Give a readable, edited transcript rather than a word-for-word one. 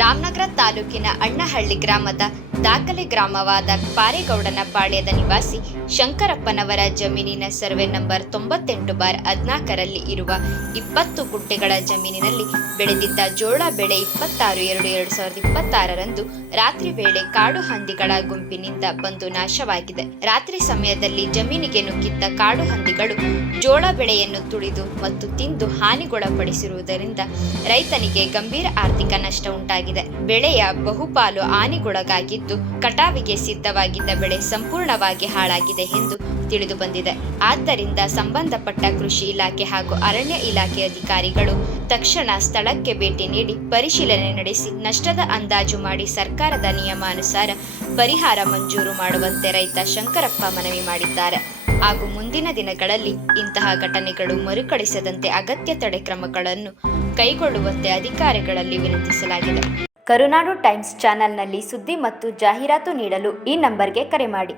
ರಾಮನಗರ ತಾಲೂಕಿನ ಅಣ್ಣಹಳ್ಳಿ ಗ್ರಾಮದ ದಾಖಲೆ ಗ್ರಾಮವಾದ ಪಾರೇಗೌಡನ ಪಾಳ್ಯದ ನಿವಾಸಿ ಶಂಕರಪ್ಪನವರ ಜಮೀನಿನ ಸರ್ವೆ ನಂಬರ್ 98/14ರಲ್ಲಿ ಇರುವ 20 ಗುಂಟೆಗಳ ಜಮೀನಿನಲ್ಲಿ ಬೆಳೆದಿದ್ದ ಜೋಳ ಬೆಳೆ 26/2/2026ರಂದು ರಾತ್ರಿ ವೇಳೆ ಕಾಡು ಹಂದಿಗಳ ಗುಂಪಿನಿಂದ ಬಂದು ನಾಶವಾಗಿದೆ. ರಾತ್ರಿ ಸಮಯದಲ್ಲಿ ಜಮೀನಿಗೆ ನುಗ್ಗಿದ್ದ ಕಾಡು ಹಂದಿಗಳು ಜೋಳ ಬೆಳೆಯನ್ನು ತುಳಿದು ಮತ್ತು ತಿಂದು ಹಾನಿಗೊಳಪಡಿಸಿರುವುದರಿಂದ ರೈತನಿಗೆ ಗಂಭೀರ ಆರ್ಥಿಕ ನಷ್ಟ ಉಂಟಾಗಿದೆ. ಬೆಳೆಯ ಬಹುಪಾಲು ಹಾನಿಗೊಳಗಾಗಿದ್ದು ಕಟಾವಿಗೆ ಸಿದ್ಧವಾಗಿದ್ದ ಬೆಳೆ ಸಂಪೂರ್ಣವಾಗಿ ಹಾಳಾಗಿದೆ ಎಂದು ತಿಳಿದು ಬಂದಿದೆ. ಆದ್ದರಿಂದ ಸಂಬಂಧಪಟ್ಟ ಕೃಷಿ ಇಲಾಖೆ ಹಾಗೂ ಅರಣ್ಯ ಇಲಾಖೆ ಅಧಿಕಾರಿಗಳು ತಕ್ಷಣ ಸ್ಥಳಕ್ಕೆ ಭೇಟಿ ನೀಡಿ ಪರಿಶೀಲನೆ ನಡೆಸಿ ನಷ್ಟದ ಅಂದಾಜು ಮಾಡಿ ಸರ್ಕಾರದ ನಿಯಮಾನುಸಾರ ಪರಿಹಾರ ಮಂಜೂರು ಮಾಡುವಂತೆ ರೈತ ಶಂಕರಪ್ಪ ಮನವಿ ಮಾಡಿದ್ದಾರೆ. ಹಾಗೂ ಮುಂದಿನ ದಿನಗಳಲ್ಲಿ ಇಂತಹ ಘಟನೆಗಳು ಮರುಕಳಿಸದಂತೆ ಅಗತ್ಯ ತಡೆ ಕ್ರಮಗಳನ್ನು ಕೈಗೊಳ್ಳುವಂತೆ ಅಧಿಕಾರಿಗಳಲ್ಲಿ ವಿನಂತಿಸಲಾಗಿದೆ. ಕರುನಾಡು ಟೈಮ್ಸ್ ಚಾನೆಲ್ನಲ್ಲಿ ಸುದ್ದಿ ಮತ್ತು ಜಾಹೀರಾತು ನೀಡಲು ಈ ನಂಬರ್ಗೆ ಕರೆ ಮಾಡಿ.